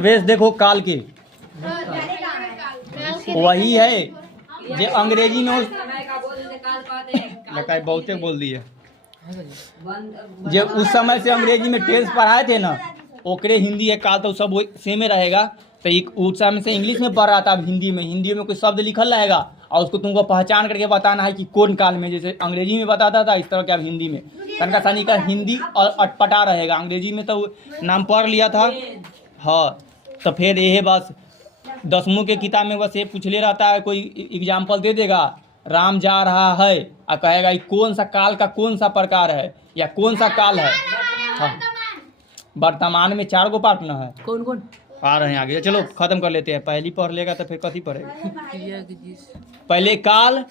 वेश देखो काल के वही है जो अंग्रेजी में लगा बहुते बोल दिए जो उस समय से अंग्रेजी में टेंस पढ़ाए थे ना ओकरे हिंदी है काल तो सब सेमे रहेगा। तो एक उस समय से इंग्लिश में पढ़ रहा था, अब हिंदी में कोई शब्द लिखल रहेगा और उसको तुमको पहचान करके बताना है कि कौन काल में, जैसे अंग्रेजी में बताता था इस तरह के अब हिंदी में तनका सानी का हिंदी और अटपटा रहेगा। अंग्रेजी में तो नाम पढ़ लिया था। हाँ तो फिर यही बस 10वीं के किताब में बस ये पूछले रहता है, कोई एग्जाम्पल दे देगा राम जा रहा है और कहेगा कौन सा काल का कौन सा प्रकार है या कौन सा काल है। हाँ वर्तमान में 4 गो पार्ट न है, कौन कौन आ रहे हैं आगे। चलो खत्म कर लेते हैं, पहली पढ़ लेगा तो फिर कथी पढ़ेगा। पहले काल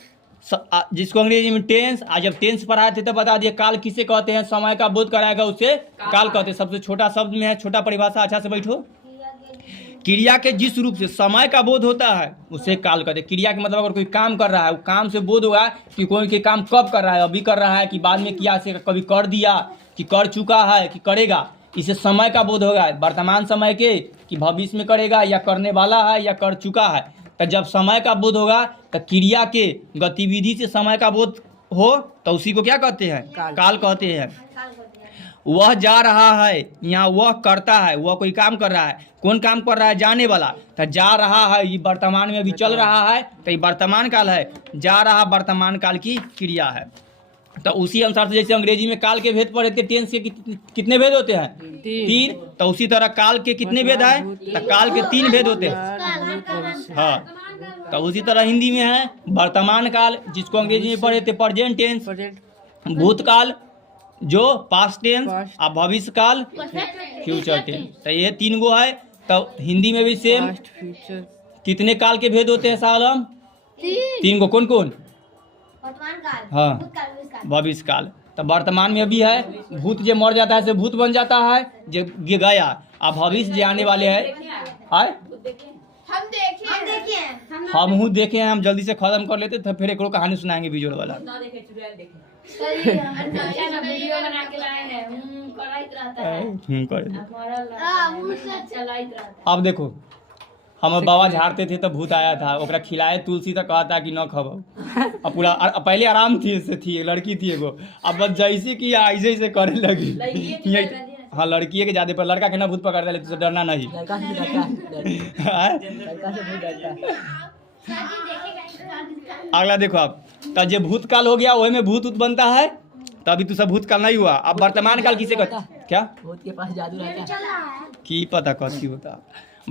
जिसको अंग्रेजी में टेंस, आज जब टेंस पढ़ाए थे तो बता दिए काल किसे कहते हैं, समय का बोध कराएगा उसे काल कहते हैं। सबसे छोटा शब्द में है, छोटा परिभाषा, अच्छा से बैठो। क्रिया के जिस रूप से समय का बोध होता है उसे काल कहते हैं। क्रिया के मतलब अगर कोई काम कर रहा है वो काम से बोध होगा कि कोई के काम कब कर रहा है, अभी कर रहा है कि बाद में किया से कभी कर दिया कि कर चुका है कि करेगा, इसे समय का बोध होगा। वर्तमान समय के कि भविष्य में करेगा या करने वाला है या कर चुका है। तो जब समय का बोध होगा तो क्रिया के गतिविधि से समय का बोध हो तो उसी को क्या कहते हैं, काल कहते हैं। वह जा रहा है, यहाँ वह करता है, वह कोई काम कर रहा है, कौन काम कर रहा है, जाने वाला। तो जा रहा है ये वर्तमान में अभी चल रहा है तो ये वर्तमान काल है, जा रहा वर्तमान काल की क्रिया है। तो उसी अनुसार से जैसे अंग्रेजी में काल के भेद पढ़े थे, टेंस के कितने भेद होते हैं, 3। तो उसी तरह काल के कितने भेद है, तो काल के 3 भेद होते हैं। हाँ तो उसी तरह हिंदी में है वर्तमान काल जिसको अंग्रेजी में पढ़े थे प्रेजेंट टेंस, भूतकाल जो पास्ट टेंस और भविष्य काल फ्यूचर टेंस। तो ये 3 गो है। तो हिंदी में भी सेम। कितने काल के भेद होते हैं सालम, 3 गो। कौन कौन, हाँ भविष्य काल। तो वर्तमान में अभी है, भूत जो मर जाता है से भूत बन जाता है जो गया, अब भविष्य जो आने वाले है। हम देखे हैं, हम जल्दी से खत्म कर लेते तो फिर एक कहानी सुनाएंगे बिजोड़ वाला। अब देखो हम बाबा झाड़ते थे तो भूत आया था, ओकरा खिलाए तुलसी तो कहा था कि न खबो। अब पूरा पहले आराम थी लड़की थी एगो, अब बस जैसे कि ऐसे ऐसे करे लगी। हाँ लड़की के ज्यादा पर लड़का के ना भूत पकड़ दे तो डरना नहीं। अगला देखो आप, तो जो भूतकाल हो गया वही में भूत बनता है, तो अभी तो सब भूतकाल नहीं हुआ। अब वर्तमान काल किसे कहते हैं, क्या भूत के पास जादू रहता है की पता कैसी होता।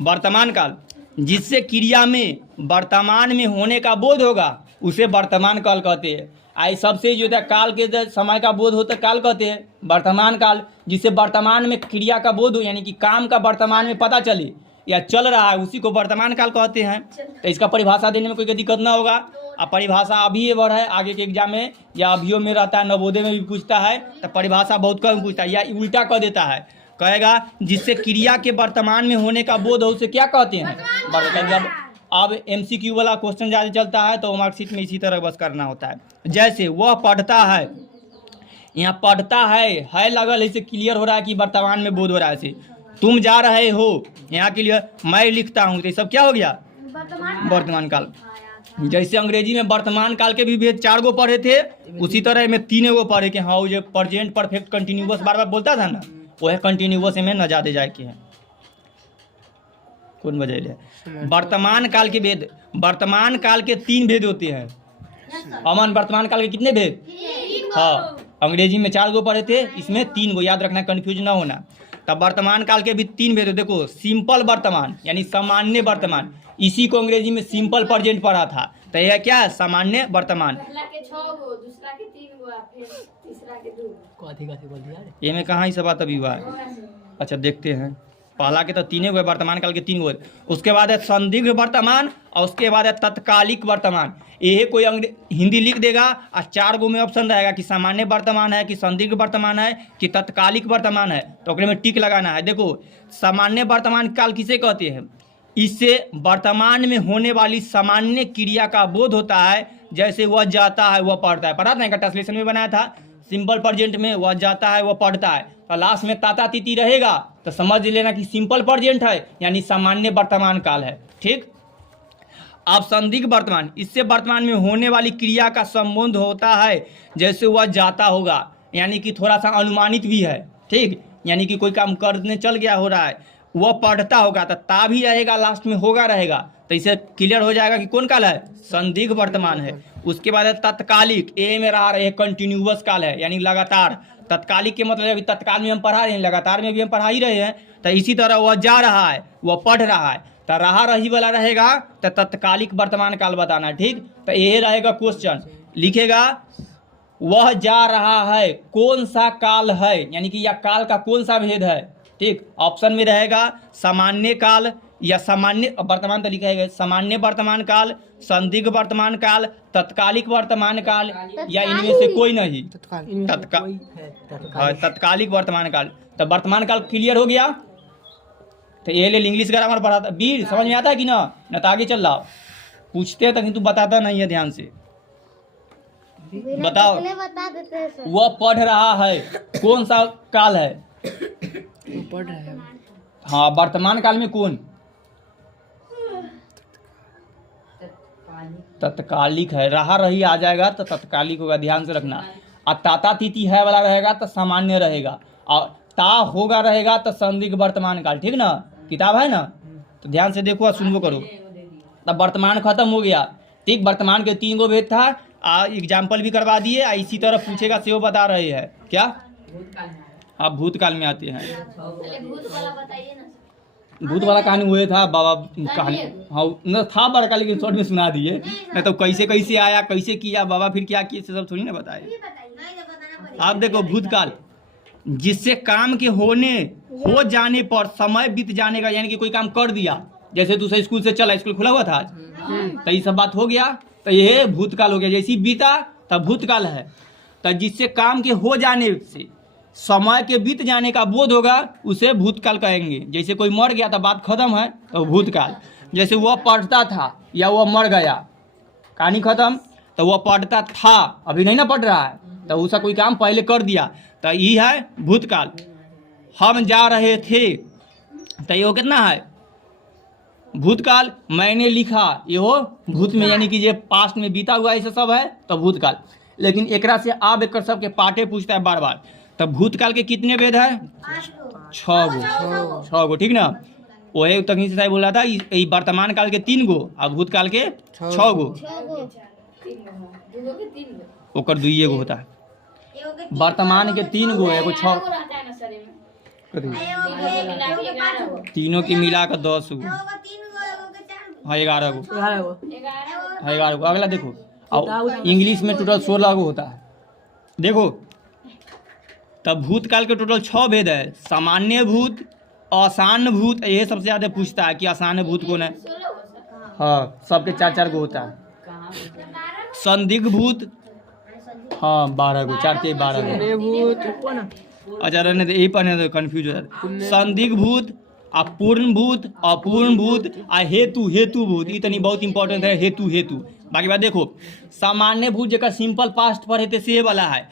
वर्तमान काल जिससे क्रिया में वर्तमान में होने का बोध होगा उसे वर्तमान काल कहते हैं। आई सबसे जो है काल के समय का बोध होता है काल कहते हैं। वर्तमान काल जिससे वर्तमान में क्रिया का बोध हो यानी कि काम का वर्तमान में पता चले या चल रहा है उसी को वर्तमान काल कहते हैं। तो इसका परिभाषा देने में कोई दिक्कत ना होगा। अब परिभाषा अभी ये बढ़ है, आगे के एग्जाम में या अभियो में रहता है, नवोदय में भी पूछता है तो परिभाषा बहुत कम पूछता है या उल्टा कह देता है, कहेगा जिससे क्रिया के वर्तमान में होने का बोध हो उसे क्या कहते हैं। अब MCQ वाला क्वेश्चन ज़्यादा चलता है तो मार्कशीट में इसी तरह बस करना होता है। जैसे वह पढ़ता है, यहाँ पढ़ता है लगल इससे क्लियर हो रहा है कि वर्तमान में बोध हो रहा है। ऐसे तुम जा रहे हो यहाँ के लिए मैं लिखता हूँ, तो ये सब क्या हो गया वर्तमान काल। जैसे अंग्रेजी में वर्तमान काल के भी भेद 4 गो पढ़े थे, उसी तरह में 3 गो पढ़े कि हाँ जो प्रेजेंट परफेक्ट कंटिन्यूअस बार बार बोलता था ना वह कंटिन्यूअस में न ज़्यादा जाए के हैं। कौन बजाइले वर्तमान काल के भेद, वर्तमान काल के 3 भेद होते हैं। अमन वर्तमान काल के कितने भेद, हाँ अंग्रेजी में 4 गो पढ़े थे, इसमें 3 गो, याद रखना कंफ्यूज ना होना। तब वर्तमान काल के भी 3 भेद। देखो सिंपल वर्तमान यानी सामान्य वर्तमान, इसी को अंग्रेजी में सिंपल प्रेजेंट पढ़ा था, तो यह क्या है सामान्य वर्तमान। ये में कहाँ ही सब बात अभी हुआ है। अच्छा देखते हैं, पहला के तो 3 गो, वर्तमान काल के 3 गो। उसके बाद है संदिग्ध वर्तमान और उसके बाद है तत्कालिक वर्तमान। ये कोई हिंदी लिख देगा और 4 गो में ऑप्शन रहेगा कि सामान्य वर्तमान है कि संदिग्ध वर्तमान है कि तत्कालिक वर्तमान है, तो ओकरे में टिक लगाना है। देखो सामान्य वर्तमान काल किसे कहते हैं, इससे वर्तमान में होने वाली सामान्य क्रिया का बोध होता है। जैसे वह जाता है, वह पढ़ता है, पढ़ा था, ट्रांसलेशन में बनाया था। सिंपल प्रेजेंट में वह जाता है, वह पढ़ता है, तो लास्ट में ताता तीती रहेगा तो समझ लेना कि सिंपल प्रेजेंट है, यानी सामान्य वर्तमान काल है। ठीक। अब संदिग्ध वर्तमान, इससे वर्तमान में होने वाली क्रिया का संबंध होता है, जैसे वह जाता होगा, यानी कि थोड़ा सा अनुमानित भी है। ठीक, यानी कि कोई काम करने चल गया हो रहा है, वह पढ़ता होगा तो ता भी रहेगा, लास्ट में होगा रहेगा, तो इसे क्लियर हो जाएगा कि कौन काल है, संदिग्ध वर्तमान है। उसके बाद है तत्कालिक, ए में रहा रहे कंटिन्यूअस काल है, यानी लगातार। तत्कालिक के मतलब अभी तत्काल में हम पढ़ा रहे हैं, लगातार में भी हम पढ़ा ही रहे हैं, तो इसी तरह वह जा रहा है, वह पढ़ रहा है, तो रहा रही वाला रहेगा तो तत्कालिक वर्तमान काल बताना। ठीक, तो यही रहेगा क्वेश्चन, लिखेगा वह जा रहा है कौन सा काल है, यानी कि यह काल का कौन सा भेद है। ठीक, ऑप्शन में रहेगा सामान्य काल या सामान्य वर्तमान, तो लिखा है सामान्य वर्तमान काल, संदिग्ध वर्तमान काल, तत्कालिक वर्तमान काल, या इनमें से कोई नहीं, तत्कालिक वर्तमान काल। तो वर्तमान काल क्लियर हो गया। तो ये ले इंग्लिश ग्रामर पढ़ाता वीर, समझ में आता है कि ना, न तो आगे चल रहा पूछते हैं तो किंतु बताता नहीं है, ध्यान से बताओ। बता देते हैं सर। वह पढ़ रहा है कौन सा काल है, पढ़ रहा है। हाँ, वर्तमान काल में कौन, तत्कालिक है, रहा रही आ जाएगा तो तत्कालिक होगा, ध्यान से रखना। और ताता तीती है वाला रहेगा तो सामान्य रहेगा, और ता होगा रहेगा तो संदिग्ध वर्तमान काल। ठीक ना, किताब है ना, तो ध्यान से देखो और सुनबो करो। तब वर्तमान खत्म हो गया। ठीक, वर्तमान के 3 गो भेद था, एग्जाम्पल भी करवा दिए, इसी तरह पूछेगा से वो बता रहे हैं क्या, आप भूतकाल में आते हैं। भूत वाला कहानी हुए था बाबा कहानी, हाँ न था बड़का, लेकिन शॉर्ट में सुना दिए, नहीं तो कैसे कैसे आया, कैसे किया बाबा, फिर क्या किए, सब थोड़ी ना बताए। आप देखो भूतकाल, जिससे काम के हो जाने पर समय बीत जाने का, यानी कि कोई काम कर दिया, जैसे दूसरे स्कूल से चला, स्कूल खुला हुआ था आज, तो ये सब बात हो गया, तो ये भूतकाल हो गया। जैसे बीता तब भूतकाल है। तो जिससे काम के हो जाने से समय के बीत जाने का बोध होगा उसे भूतकाल कहेंगे। जैसे कोई मर गया तो बात खत्म है तो भूतकाल। जैसे वह पढ़ता था या वह मर गया, कहानी खत्म, तो वह पढ़ता था, अभी नहीं ना पढ़ रहा है, तो उसका कोई काम पहले कर दिया, तो ये है भूतकाल। हम जा रहे थे, तो ये कितना है भूतकाल। मैंने लिखा, ये हो भूत में, यानी कि ये पास्ट में बीता हुआ ऐसा सब है तो भूतकाल। लेकिन एकरा से आप एक सब के पाठे पूछता है बार बार। तब भूतकाल के कितने भेद है, 6 गो। ठीक ना, वही तकनीक साहब बोल रहा था, ये वर्तमान काल के 3 गो और भूतकाल के 6 गो, ओकर 2 गो होता है। वर्तमान के 3 गो, एगो 6, तीनों की मिला कर 10 गो, हाँ 11 गो, हाँ 11 गो। अगला देखो, और इंग्लिश में टोटल 16 गो होता है। देखो तब भूतकाल के टोटल 6 भेद है, सामान्य भूत, आसान भूत, ये सबसे ज्यादा पूछता है कि आसान भूत कौन है, हाँ सबके 4 गो होता है। संदिग्ध भूत, हाँ 12 गो, 4 के 12 गो। अच्छा रहने दे, यही पढ़ने दे, कंफ्यूज हो जाता है। संदिग्ध भूत, अपूर्ण भूत, अपूर्ण भूत, हेतु भूत, इतनी बहुत इंपॉर्टेंट है हेतु। बाकी बात देखो, सामान्य भूत जगह सिंपल पास्ट पर है से वाला है,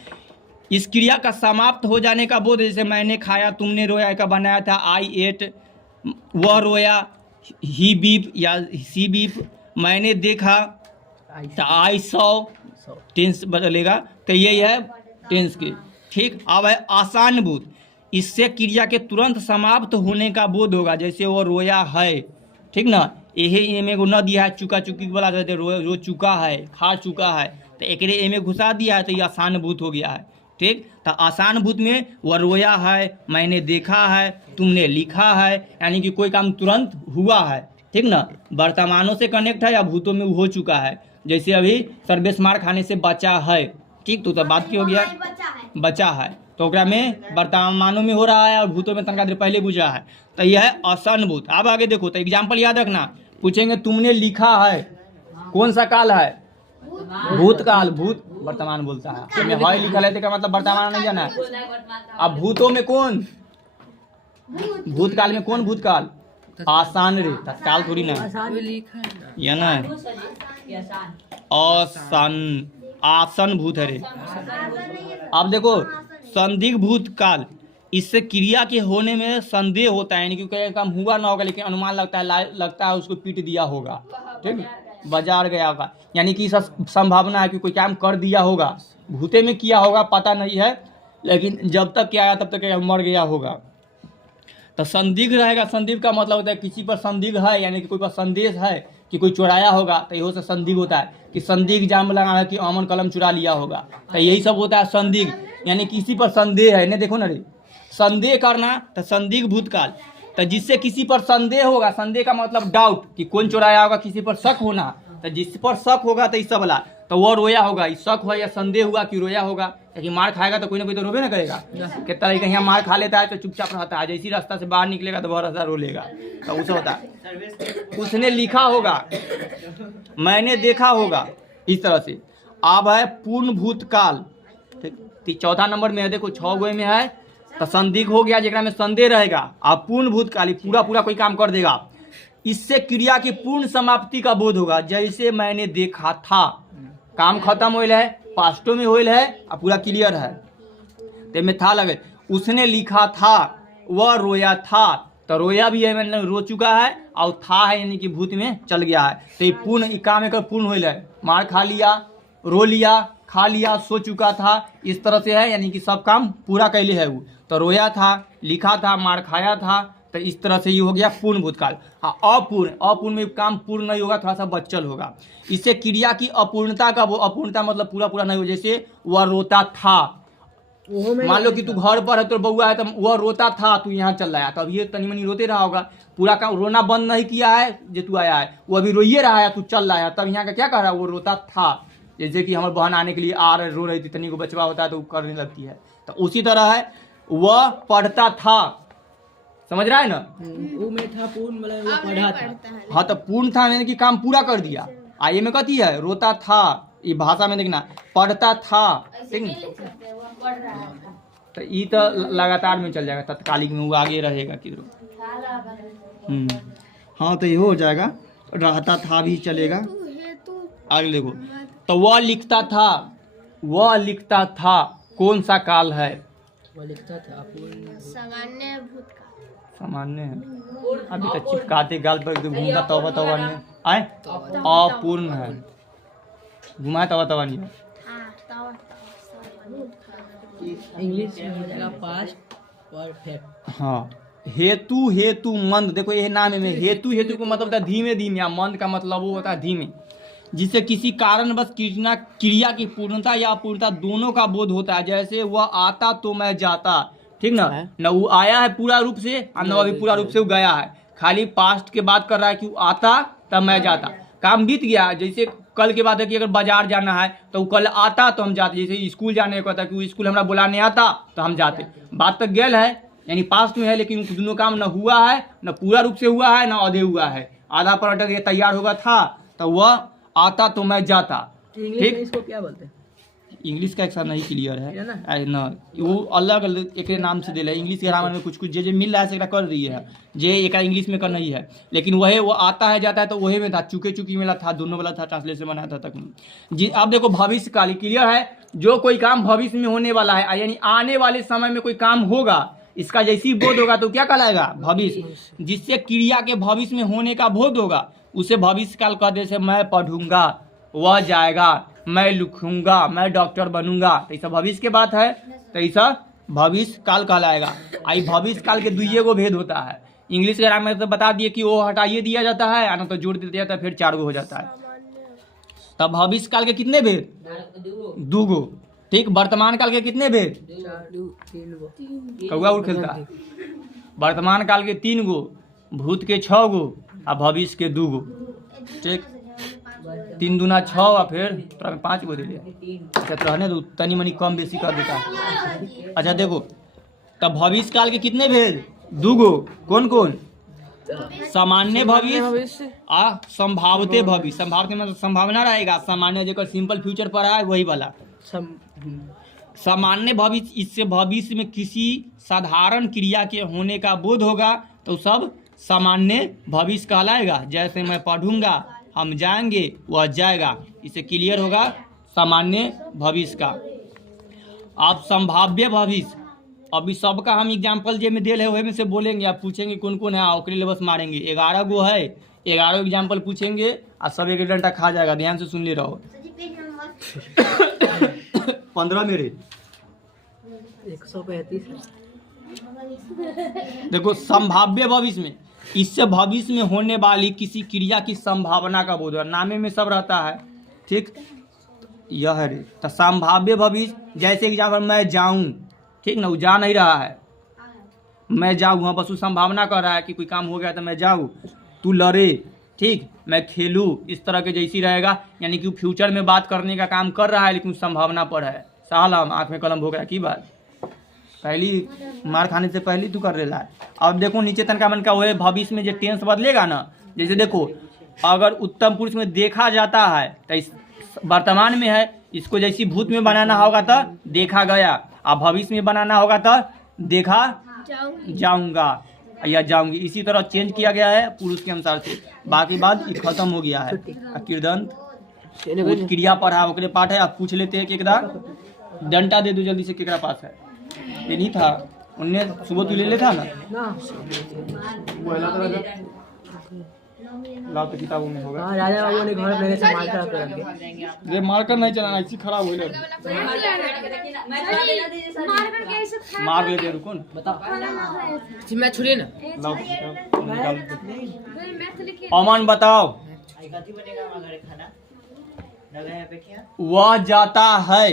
इस क्रिया का समाप्त हो जाने का बोध, जैसे मैंने खाया, तुमने रोया का बनाया था, आई एट, वह रोया, ही बीप या सी बीप, मैंने देखा तो आई सौ, टेंस बदलेगा, तो यही है टेंस के। ठीक, अब है आसान भूत, इससे क्रिया के तुरंत समाप्त होने का बोध होगा, जैसे वो रोया है। ठीक ना, यही एमे को न दिया है, चुका चुकी वाला कहते रो चुका है, खा चुका है, तो एकरे एमे घुसा दिया है, तो ये आसान भूत हो गया है। ठीक, तो आसान भूत में वह रोया है, मैंने देखा है, तुमने लिखा है, यानी कि कोई काम तुरंत हुआ है। ठीक ना, वर्तमानों से कनेक्ट है या भूतों में हो चुका है, जैसे अभी सर्वेश मार खाने से बचा है। ठीक, तो बात की हो गया, बचा है, तो ओकरा में वर्तमानों में हो रहा है और भूतों में तनका देर पहले बुझा है, तो यह है आसान भूत। अब आगे देखो, तो एग्जाम्पल याद रखना, पूछेंगे तुमने लिखा है कौन सा काल है, भूतकाल। भूत वर्तमान बोलता है, इसमें है लिखा है तो मतलब वर्तमान नहीं जाना है। अब भूतों में कौन, भूतकाल में कौन भूतकाल, आसान रे, तत्काल थोड़ी ना, या ना आसान, आसन भूत है रे। अब देखो संदिग्ध भूतकाल, इससे क्रिया के होने में संदेह होता है, यानी कि कोई काम हुआ ना होगा लेकिन अनुमान लगता है, लगता है उसको पीट दिया होगा, ठीक, बाजार गया होगा, यानी कि संभावना है कि कोई काम कर दिया होगा, भूते में किया होगा पता नहीं है, लेकिन जब तक क्या आया तब तक क्या मर गया होगा। तो संदिग्ध रहेगा, संदिग्ध का मतलब होता है किसी पर संदिग्ध है, यानी कि कोई पर संदेश है कि कोई चुराया होगा, तो यही से संदिग्ध होता है कि संदिग्ध जाम लगा है कि अमन कलम चुरा लिया होगा, तो यही सब होता है संदिग्ध, यानी किसी पर संदेह है। नहीं देखो ना रे, संदेह करना तो संदिग्ध भूतकाल, तो जिससे किसी पर संदेह होगा, संदेह का मतलब डाउट कि कौन चुराया होगा, किसी पर शक होना, तो जिस पर शक होगा तो इस सब वाला, तो वो रोया होगा, इस शक हुआ या संदेह हुआ कि रोया होगा, क्योंकि मार खाएगा तो कोई ना कोई तो रोबे ना करेगा। कितना ही कहीं मार खा लेता है तो चुपचाप रहता है, जैसी रास्ता से बाहर निकलेगा तो बहुत रास्ता रो लेगा, तो उसे होता है। उसने लिखा होगा, मैंने देखा होगा, इस तरह से। अब है पूर्ण भूतकाल, ठीक, चौथा नंबर में है, देखो 6 गो में है, तो संदिग्ध हो गया जेकरा में संदेह रहेगा। अब पूर्ण भूतकाल पूरा पूरा कोई काम कर देगा, इससे क्रिया की पूर्ण समाप्ति का बोध होगा, जैसे मैंने देखा था, काम खत्म होइल है, पास्टो में होइल है, अब पूरा क्लियर है, ते में था लगे, उसने लिखा था, वह रोया था, तो रोया भी है, मैंने रो चुका है, और था है यानी कि भूत में चल गया है, तो ये पूर्ण काम एक पूर्ण होइल है, मार खा लिया, रो लिया, खा लिया, सो चुका था, इस तरह से है, यानी कि सब काम पूरा कैले है वो, तो रोया था, लिखा था, मार खाया था, तो इस तरह से ये हो गया पूर्ण भूतकाल। हाँ, अपूर्ण, अपूर्ण में काम पूर्ण नहीं होगा, थोड़ा सा बच्चल होगा, इससे क्रिया की अपूर्णता का, वो अपूर्णता मतलब पूरा पूरा नहीं हो, जैसे वह रोता था, मान लो कि तू घर पर है तो बउआ है, तो वह रोता था, तू यहाँ चल रहा है, तो अब ये तनी मनी रोते रहा होगा, पूरा काम रोना बंद नहीं किया है, जो तू आया है वो अभी रोइए रहा है, तू चल रहा है, तब यहाँ का क्या कर रहा है, वो रोता था। जैसे कि हमारे बहन आने के लिए आ रहे, रो रही थी, तनी को बचवा होता है तो करने लगती है, तो उसी तरह है, वह पढ़ता था, समझ रहा है ना, वो में था पूर्ण, मतलब वो पढ़ा था। हाँ, तो पूर्ण था यानी कि काम पूरा कर दिया। आइए में कथी है, रोता था, ये भाषा में देखना, पढ़ता था, ठीक है, तो ये तो लगातार में चल जाएगा, तत्कालिक में वो आगे रहेगा किधर। हाँ, तो ये हो जाएगा, रहता था भी चलेगा, आगे देखो, तो वह लिखता था, वह लिखता था, कौन सा काल है, वो लिखता था पूर्ण, सामान्य भूतकाल, सामान्य है, अभी तक चिपकाते गाल पर घूमता तवा तवा में आए, अपूर्ण है, घुमाए तवा तवा नहीं, इंग्लिश में हो जाएगा पास्ट परफेक्ट। हाँ, हेतु, हेतु मंद, देखो ये नाम में हेतु, हेतु को मतलब होता है धीमे धीमे, या मंद का मतलब वो होता है धीमे, जिससे किसी कारणवश क्रिया की पूर्णता या अपूर्णता दोनों का बोध होता है, जैसे वह आता तो मैं जाता, ठीक ना, न वो आया है पूरा रूप से और न अभी पूरा रूप से वो गया है, खाली पास्ट के बात कर रहा है कि वो आता तब मैं जाता, काम बीत गया। जैसे कल के बाद है कि अगर बाजार जाना है तो वो कल आता तो हम जाते, जैसे स्कूल जाने को था कि वो स्कूल हमारा बुलाने आता तो हम जाते, बात तक गेल है, यानी पास्ट में है, लेकिन दोनों काम न हुआ है, न पूरा रूप से हुआ है, न आधे हुआ है, आधा पर्यटक ये तैयार होगा था, तो वह आता तो मैं जाता, ठीक, इसको क्या बोलते हैं, इंग्लिश का एक साथ नहीं क्लियर है ना, वो अलग अलग एक नाम से दिला है, इंग्लिश के ग्रामर में कुछ कुछ जे मिल रहा है से कर रही है, जे एक इंग्लिश में कर नहीं है, लेकिन वही वो आता है जाता है, तो वही में था, चुके चुकी मिला था, दोनों वाला था, ट्रांसलेशन बनाया था तक जी। आप देखो भविष्य काल क्लियर है, जो कोई काम भविष्य में होने वाला है, यानी आने वाले समय में कोई काम होगा, इसका जैसी बोध होगा तो क्या कहलाएगा, भविष्य, जिससे क्रिया के भविष्य में होने का बोध होगा उसे भविष्य काल कहते हैं। मैं पढ़ूंगा, वह जाएगा, मैं लिखूंगा, मैं डॉक्टर बनूंगा, तो ऐसा भविष्य के बात है, तो ऐसा भविष्य काल कहलाएगा। आई भविष्य काल के दुइये गो भेद होता है, इंग्लिश के में तो बता दिए कि वो हटाइए दिया जाता है, ना तो जोड़ दिया जाता है, फिर 4 गो हो जाता है। तब भविष्य काल के कितने भेद, 2 गो, ठीक। वर्तमान काल के कितने भेद, 3 कौआ उठ खेलता है, वर्तमान काल के 3 गो, भूत के 6 गो और भविष्य के 2 गो, ठीक। 3 दूना 6 और फिर 5 गो दे दिया, अच्छा तो रहने दो, तनी मनी कम बेसी कर देता है। अच्छा देखो, तब भविष्य काल के कितने भेद, 2 गो, कौन कौन, सामान्य भविष्य आ संभावते भविष्य, संभावते मतलब संभावना रहेगा, सामान्य जो सिंपल फ्यूचर पर है वही वाला सामान्य भविष्य, इससे भविष्य में किसी साधारण क्रिया के होने का बोध होगा तो सब सामान्य भविष्य कहलाएगा। जैसे मैं पढ़ूंगा, हम जाएंगे, वह जाएगा, इससे क्लियर होगा सामान्य भविष्य का। आप संभाव्य भविष्य, अभी सबका हम एग्जाम्पल जे में दिल है वही में से बोलेंगे, आप पूछेंगे कौन कौन है, ओकरे लिए बस मारेंगे। 11 गो है, 11 एग्जाम्पल पूछेंगे और सब एक घंटा खा जाएगा। ध्यान से सुन ले रहो। 15 मेरे 135। देखो संभाव्य भविष्य में, इससे भविष्य में होने वाली किसी क्रिया की संभावना का बोध है, नामे में सब रहता है। ठीक, यह है रे। तो संभाव्य भविष्य, जैसे एग्जाम्पल मैं जाऊं, ठीक ना, वो जा नहीं रहा है, मैं जाऊँ, हाँ बस वो संभावना कर रहा है कि कोई काम हो गया तो मैं जाऊँ। तू लड़े, ठीक, मैं खेलूँ, इस तरह के जैसी रहेगा, यानी कि वो फ्यूचर में बात करने का काम कर रहा है लेकिन संभावना पर है। सालम आँख में कलम हो गया की बात, पहली मार खाने से पहले तू कर रहा है। अब देखो नीचे तनका मन का वो भविष्य में जो टेंस बदलेगा ना, जैसे देखो अगर उत्तम पुरुष में देखा जाता है तो इस वर्तमान में है, इसको जैसी भूत में बनाना होगा तो देखा गया, अब भविष्य में बनाना होगा तो देखा जाऊंगा या जाऊंगी, इसी तरह चेंज किया गया है पुरुष के अनुसार से। बाकी बात ये खत्म हो गया है। किरदंत क्रिया पढ़ा ओकरे पाठ है। आप पूछ लेते हैं केकरा, डंटा दे दो जल्दी से, केकरा पास है? ये नहीं था उनने सुबह तू ले लेता ना, लाओ तो किताबों में होगा। हाँ, राजा बाबू ने घर मेरे से मार कर रख दिया। ये मार्कर नहीं चलाना, इसी खराब हो गया। मार लेते रुको ना, बताओ मैं छुरी ना, लाओ तो किताब निकाल दो। अमन बताओ, वह जाता है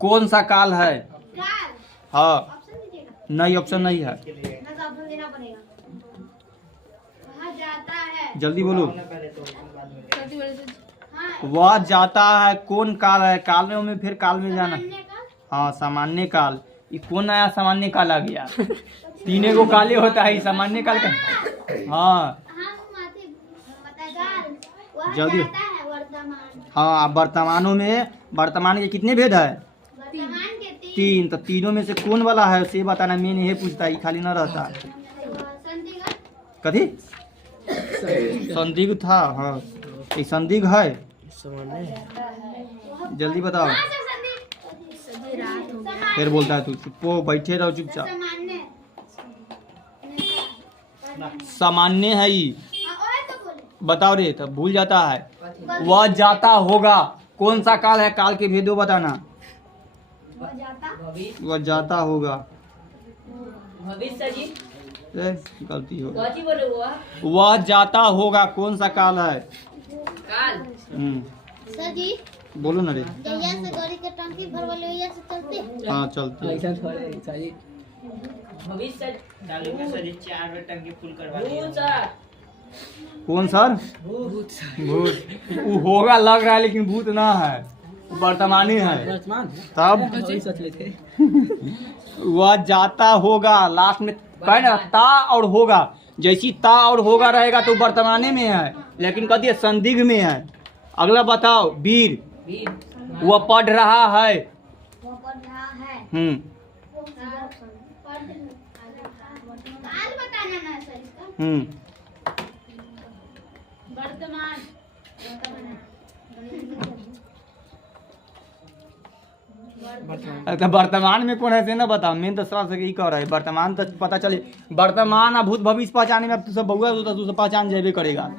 कौन सा काल है? हाँ नहीं, ऑप्शन नहीं है, जल्दी बोलो। वह जाता है कौन काल है? काल में फिर काल में जाना। हाँ सामान्य काल, ये कौन नया सामान्य काल आ गया? तीने को काले होता है सामान्य काल का। हाँ जल्दी। हाँ वर्तमानों में, वर्तमान के कितने भेद है? 3। तो तीनों में से कौन वाला है उसे बताना, मैंने ये पूछता है, खाली ना रहता। कथी संदिग्ध था? हाँ ये संदिग्ध है, जल्दी बताओ। फिर बोलता है तू चुप्पो, बैठे रहो चुपचाप। सामान्य है ये, बताओ रे, तब भूल जाता है। वह जाता होगा कौन सा काल है? काल के भेदों बताना। वह जाता होगा, गलती हो, वह जाता होगा कौन सा काल है? सर जी बोलो ना रे। यहाँ से गाड़ी के टंकी भरवाले यहाँ से चलते। हाँ चलते। कौन सर? भूत। वो होगा लग रहा है लेकिन भूत ना है, वर्तमान ही है। तब वह जाता होगा, लास्ट में कहे ना ता और होगा, जैसी ता और होगा रहेगा तो वर्तमाने में है, लेकिन कहती है संदिग्ध में है। अगला बताओ, वीर वह पढ़ रहा है। वर्तमान में कौन है से ना बताओ, मेन तो सब से कह रहा है वर्तमान तो पता चले। वर्तमान और भूत भविष्य पहचाने में अब तू सब बउआ तो तू सब पहचान जाबे करेगा।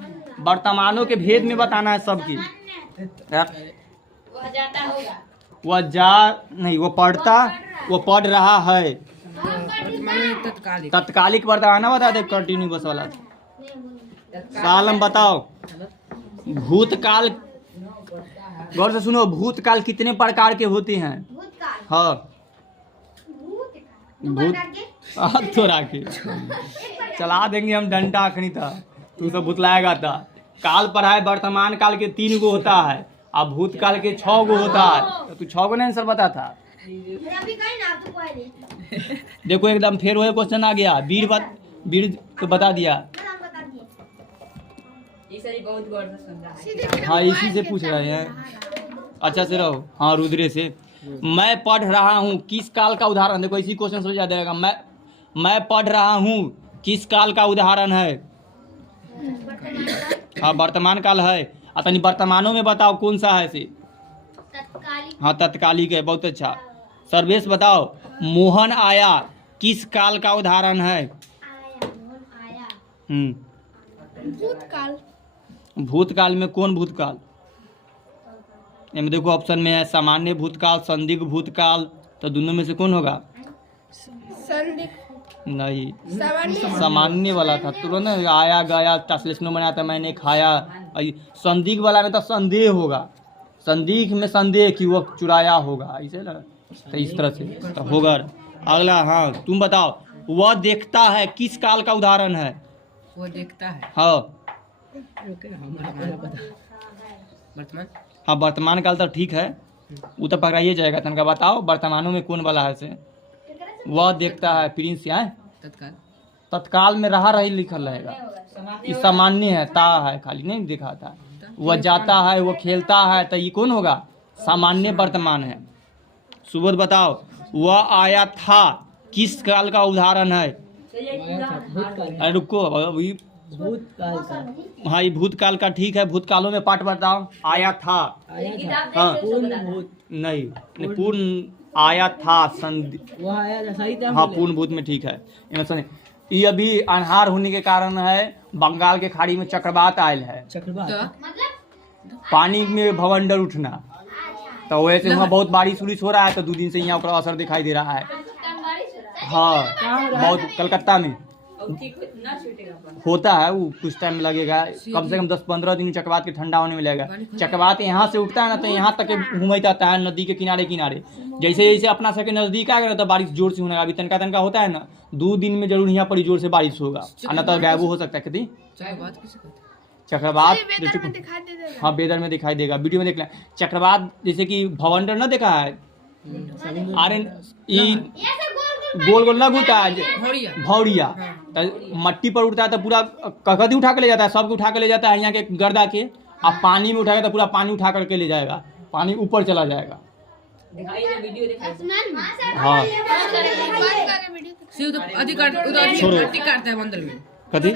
वर्तमानों के भेद में बताना है सबकी। वह जा नहीं, वो पढ़ता, वो पढ़ रहा है। तत्कालिक वर्तमान बता दे, कंटिन्यू बस वाला। सालम बताओ, भूतकाल, गौर से सुनो, भूतकाल कितने प्रकार के होते हैं? हाँ भूत थोड़ा के चला देंगे हम डंडा अखनी था, तू सब भूतलाएगा था। काल पर है, वर्तमान काल के 3 गो होता है, अब भूतकाल के 6 गो होता है। तो तू 6 गो नहीं आंसर बता था। देखो एकदम फिर वही क्वेश्चन आ गया। वीर तो बता दिया। हाँ इसी से पूछ रहे हैं, अच्छा से रहो। हाँ रुद्रे से, मैं पढ़ रहा हूँ किस काल का उदाहरण? देखो इसी क्वेश्चन से याद रहेगा। मैं पढ़ रहा हूँ किस काल का उदाहरण है? हाँ वर्तमान काल है। तनी वर्तमानों में बताओ कौन सा है से? हाँ तत्कालिक है, बहुत अच्छा। सर्वेश बताओ, मोहन आया किस काल का उदाहरण है? भूतकाल। भूतकाल में कौन भूतकाल? इनमें देखो ऑप्शन में है सामान्य भूतकाल, संदिग्ध भूतकाल, तो दोनों में से कौन होगा? नहीं, सामान्य वाला था तुरंत आया गया, ट्रांसलेशन बनाया था मैंने खाया। संदिग्ध वाला में तो संदेह होगा, संदिग्ध में संदेह कि वो चुराया होगा, ऐसे ना, तो इस तरह से तो होगा। अगला, हाँ तुम बताओ, वह देखता है किस काल का उदाहरण है? वो देखता है, हाँ वर्तमान। हाँ वर्तमान काल तो ठीक है, वो तो पकड़ाइए जाएगा। तनका बताओ वर्तमानों में कौन वाला है से? वह देखता है प्रिंस है, तत्काल। तत्काल में रहा रही लिखल रहेगा, ये सामान्य है, ता है खाली नहीं दिखा था। वह जाता है, वो खेलता है, तो ये कौन होगा? सामान्य वर्तमान है। सुबोध बताओ, वह आया था किस काल का उदाहरण है? अरे रुको, अभी भूतकाल का। हाँ ये भूतकाल का ठीक है। भूतकालों में पाठ बताओ। आया था, हाँ नहीं, पूर्ण आया था, वो आया था, सही था। हाँ पूर्ण भूत में ठीक है। ये अभी अनहार होने के कारण है, बंगाल के खाड़ी में चक्रवात आयल है, पानी में भवंडर उठना, तो वैसे वहाँ बहुत बारिश उरिश हो रहा है, तो 2 दिन से यहाँ का असर दिखाई दे रहा है। हाँ बहुत, कलकत्ता में होता है, वो कुछ टाइम लगेगा, कम से कम 10-15 दिन चक्रवात के ठंडा होने में लगेगा। चक्रवात यहाँ से उठता है ना, तो यहाँ तक घूमते आता है नदी के किनारे किनारे। जैसे जैसे अपना सबके नजदीक आएगा तो बारिश जोर से होने लगा। अभी तनका तनका होता है ना, 2 दिन में जरूर यहाँ पर जोर से बारिश होगा, ना तो गायब हो सकता है। कभी चक्रवात हाँ वेदर में दिखाई देगा, वीडियो में देख लें। चक्रवात जैसे कि भवंडर ना देखा है, गोल गोल ना घूमता है, भौरिया, तो मट्टी पर उठता है तो पूरा ककदी उठा के ले जाता है, सबको उठा के ले जाता है यहाँ के गर्दा के। अब पानी में उठाएगा तो पूरा पानी उठा करके ले जाएगा, पानी ऊपर चला जाएगा। हाँ अधिकार है मंदिर में।